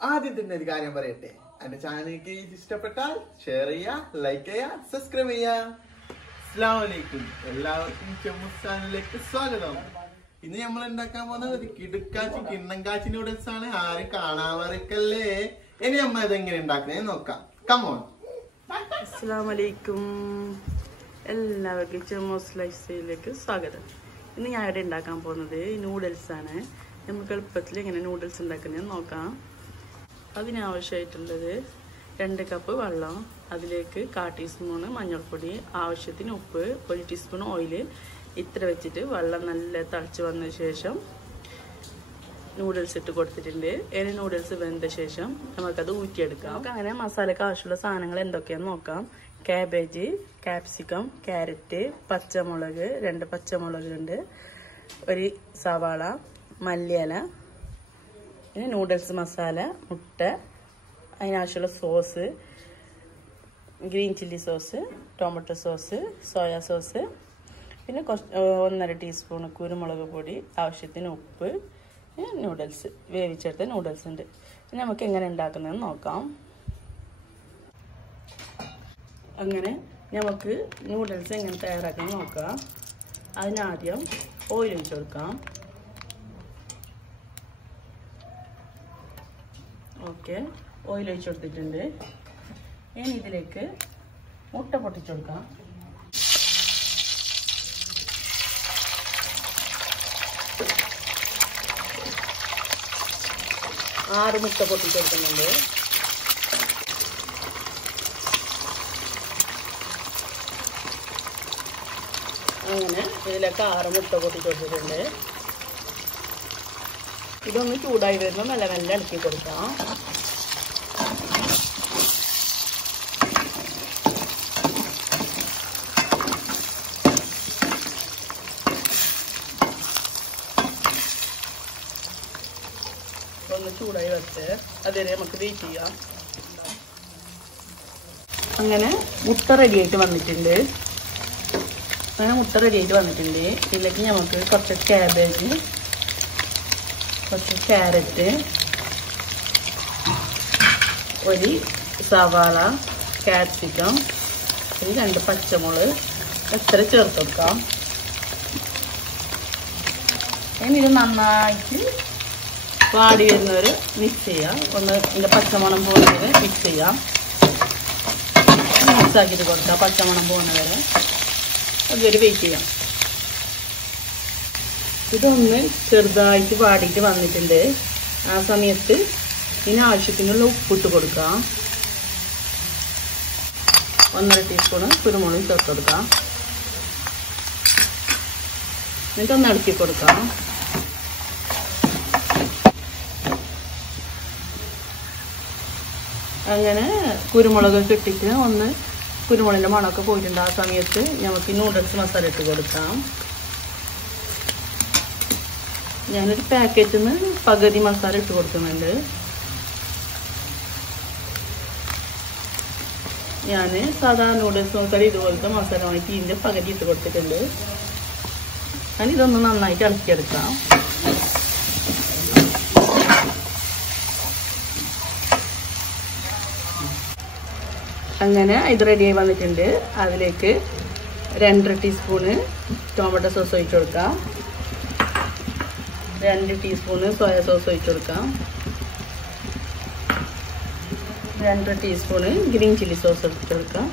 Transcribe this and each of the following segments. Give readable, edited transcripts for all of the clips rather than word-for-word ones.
ആദ്യം തന്നെ ഒരു കാര്യം പറയട്ടെ, എന്റെ ചാനലിലേക്ക് ഇഷ്ടപ്പെട്ടാൽ ഷെയർ ചെയ്യാ, ലൈക്ക് ചെയ്യാ, സബ്സ്ക്രൈബ് ചെയ്യാ. അസ്സലാമു അലൈക്കും, എല്ലാവർക്കും ചെമ്മൂസ് ചാനലിലേക്ക് സ്വാഗതം. ഇന്ന് നമ്മൾ ഉണ്ടാക്കാൻ പോകുന്നത് ഒരു കിടുക്കാച്ചി കിണ്ണങ്കാച്ചി നൂഡിൽസ് ആണ്. ആരും കാണാവറിക്കല്ലേ. ഇനി നമ്മൾ ഇതെങ്ങനെ ഉണ്ടാക്കുന്നത് നോക്കാം. കമോൺ. അസ്സലാമു അലൈക്കും, എല്ലാവർക്കും ചെമ്മൂസ് ലൈഫ് സ്റ്റൈലിലേക്ക് സ്വാഗതം. ഇന്ന് ഞാൻ ഇവിടെ ഉണ്ടാക്കാൻ പോകുന്നത് നൂഡിൽസ് ആണ്. നമുക്ക് എളുപ്പത്തിൽ എങ്ങനെ നൂഡിൽസ് ഉണ്ടാക്കുന്നത് നോക്കാം. അതിനാവശ്യമായിട്ടുള്ളത് 2 കപ്പ് വെള്ളം, അതിലേക്ക് 1/4 ടീസ്പൂണ് മഞ്ഞൾപ്പൊടി, ആവശ്യത്തിന് ഉപ്പ്, 1 ടീസ്പൂൺ ഓയിൽ, ഇത്ര വെച്ചിട്ട് വെള്ളം നല്ല തിളച്ച് വന്ന ശേഷം നൂഡിൽസ് ഇട്ട് കൊടുത്തിട്ടുണ്ട്. ഇനി നൂഡിൽസ് വെന്ത ശേഷം നമുക്കത് ഊറ്റിയെടുക്കാം. നമുക്ക് അങ്ങനെ മസാലയ്ക്ക് ആവശ്യമുള്ള സാധനങ്ങൾ എന്തൊക്കെയാണെന്ന് നോക്കാം. കാബേജ്, ക്യാപ്സിക്കം, ക്യാരറ്റ്, പച്ചമുളക്, 2 പച്ചമുളകുണ്ട്, 1 സവാള, മല്ലിയില, പിന്നെ നൂഡിൽസ് മസാല, മുട്ട, അതിനാവശ്യമുള്ള sauce, green chilli sauce, tomato sauce, soya sauce, പിന്നെ 1.5 ടീസ്പൂൺ കുരുമുളക് പൊടി, ആവശ്യത്തിന് ഉപ്പ്, നൂഡിൽസ് വേവിച്ചെടുത്ത നൂഡിൽസ് ഉണ്ട്. പിന്നെ നമുക്ക് എങ്ങനെ ഉണ്ടാക്കുന്നതെന്ന് നോക്കാം. അങ്ങനെ നമുക്ക് നൂഡിൽസ് എങ്ങനെ തയ്യാറാക്കാൻ നോക്കാം. അതിനാദ്യം ഓയിൽ ഒഴിച്ച് കൊടുക്കാം. ഓക്കെ, ഓയിൽ ഒഴിച്ച് കൊടുത്തിട്ടുണ്ട്. ഇനി ഇതിലേക്ക് മുട്ട പൊട്ടിച്ചു കൊടുക്കാം. ആറ് മുട്ട പൊട്ടിച്ചു കൊടുക്കുന്നുണ്ട്. അങ്ങനെ ഇതിലേക്ക് 6 മുട്ട പൊട്ടിച്ചു കൊടുത്തിട്ടുണ്ട്. ഇതൊന്ന് ചൂടായി വരുമ്പോൾ നല്ല നല്ല ഇളക്കി കൊടുക്കാം. ഒന്ന് ചൂടായി വരട്ടെ, അതുവരെ നമുക്ക് വെയിറ്റ് ചെയ്യാം. അങ്ങനെ മുട്ട റെഡിയായിട്ട് വന്നിട്ടുണ്ട്. ഇതിലേക്ക് നമുക്ക് കുറച്ച് കാബേജ്, കുറച്ച് ക്യാരറ്റ്, 1 സവാള, ക്യാപ്സിക്കം, 2 പച്ചമുളക് എത്ര ചേർത്ത് കൊടുക്കാം. ഇനി ഇത് നന്നായിട്ട് വാടി വരുന്നവർ മിക്സ് ചെയ്യാം. ഒന്ന് ഇതിൻ്റെ പച്ചമണം പോകുന്നവരെ മിക്സ് ചെയ്യാം. മിക്സ് ആക്കിയിട്ട് കൊടുക്കാം. പച്ചമണം പോകുന്നവരെ അതുവരെ വെയിറ്റ് ചെയ്യാം. ഇതൊന്ന് ചെറുതായിട്ട് വാടിയിട്ട് വന്നിട്ടുണ്ട്. ആ സമയത്ത് ഇതിന് ആവശ്യത്തിനുള്ള ഉപ്പിട്ട് കൊടുക്കാം. 1.5 ടീസ്പൂണ് കുരുമുളക് ചേർത്ത് കൊടുക്കാം. എന്നിട്ടൊന്ന് ഇളക്കി കൊടുക്കാം. അങ്ങനെ കുരുമുളകൊക്കെ ഇട്ടിട്ട് ഒന്ന് കുരുമുളകിൻ്റെ മണമൊക്കെ പോയിട്ടുണ്ട്. ആ സമയത്ത് നമുക്ക് നൂഡിൽസ് മസാല ഇട്ട് കൊടുക്കാം. ഞാനൊരു പാക്കറ്റിൽ നിന്ന് പകുതി മസാല ഇട്ട് കൊടുക്കുന്നുണ്ട്. ഞാൻ സാധാ നൂഡിൽസ് മസാല ഇതുപോലത്തെ മസാല വാങ്ങിയിട്ട് ഇതിൻ്റെ പകുതി ഇട്ട് കൊടുത്തിട്ടുണ്ട്. ഞാനിതൊന്ന് നന്നായിട്ട് ഇളക്കിയെടുക്കാം. അങ്ങനെ ഇത് റെഡിയായി വന്നിട്ടുണ്ട്. അതിലേക്ക് 2 ടീസ്പൂണ് ടൊമാറ്റോ സോസ് ഒഴിച്ച് കൊടുക്കാം. 2 ടീസ്പൂണ് സോയാ സോസ് ഒഴിച്ച് കൊടുക്കാം. 2 ടീസ്പൂണ് ഗ്രീൻ ചില്ലി സോസ് ഒഴിച്ച് കൊടുക്കാം.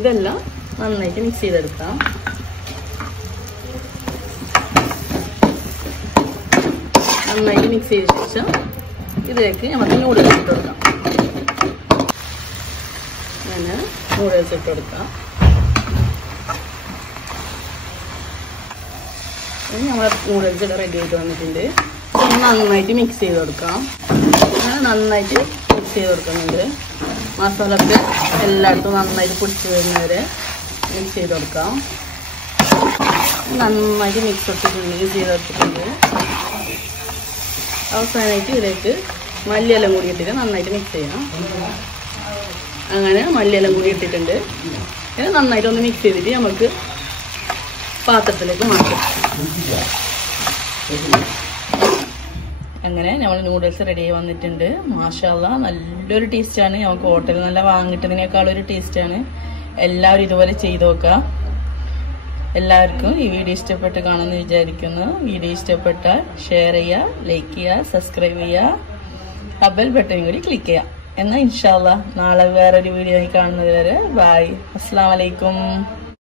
ഇതെല്ലാം നന്നായിട്ട് മിക്സ് ചെയ്തെടുക്കാം. നന്നായിട്ട് മിക്സ് ചെയ്ത ശേഷം ഇതിലേക്ക് നമുക്ക് നൂഡിൽസ് ഇട്ട് കൊടുക്കാം. നൂഡിൽസ് ഇട്ട് കൊടുക്കാം. നമ്മൾ നൂഡിൽസ് ഇവിടെ റെഡി ആയിട്ട് വന്നിട്ടുണ്ട്. നന്നായിട്ട് മിക്സ് ചെയ്ത് കൊടുക്കാം. അങ്ങനെ നന്നായിട്ട് മിക്സ് ചെയ്ത് കൊടുക്കുന്നുണ്ട്. മസാലയൊക്കെ എല്ലായിടത്തും നന്നായിട്ട് പൊടിച്ച് വരുന്നവരെ മിക്സ് ചെയ്ത് കൊടുക്കാം. നന്നായിട്ട് മിക്സ് ചെയ്തെടുത്തിട്ടുണ്ട്. അവസാനമായിട്ട് ഇതിലേക്ക് മല്ലിയില കൂടി ഇട്ടിട്ട് നന്നായിട്ട് മിക്സ് ചെയ്യാം. അങ്ങനെ മല്ലിയില കൂടി ഇട്ടിട്ടുണ്ട്. നന്നായിട്ടൊന്ന് മിക്സ് ചെയ്തിട്ട് നമുക്ക് പാത്രത്തിലേക്ക് മാറ്റാം. അങ്ങനെ നമ്മൾ നൂഡിൽസ് റെഡി ആയി വന്നിട്ടുണ്ട്. മാഷാ അല്ലാഹ് നല്ലൊരു ടേസ്റ്റാണ്. നമുക്ക് ഹോട്ടലിൽ നല്ല വാങ്ങിട്ടതിനേക്കാളൊരു ടേസ്റ്റാണ്. എല്ലാവരും ഇതുപോലെ ചെയ്ത് നോക്കാം. എല്ലാവർക്കും ഈ വീഡിയോ ഇഷ്ടപ്പെട്ട് കാണുമെന്ന് വിചാരിക്കുന്നു. വീഡിയോ ഇഷ്ടപ്പെട്ടാൽ ഷെയർ ചെയ്യുക, ലൈക്ക് ചെയ്യുക, സബ്സ്ക്രൈബ് ചെയ്യുക, ബെൽ ബട്ടൺ കൂടി ക്ലിക്ക് ചെയ്യുക. എന്നാൽ ഇൻഷാ അല്ലാഹ് നാളെ വേറൊരു വീഡിയോ ആയി കാണുന്നത് വരെ ബൈ. അസ്സലാമു അലൈക്കും.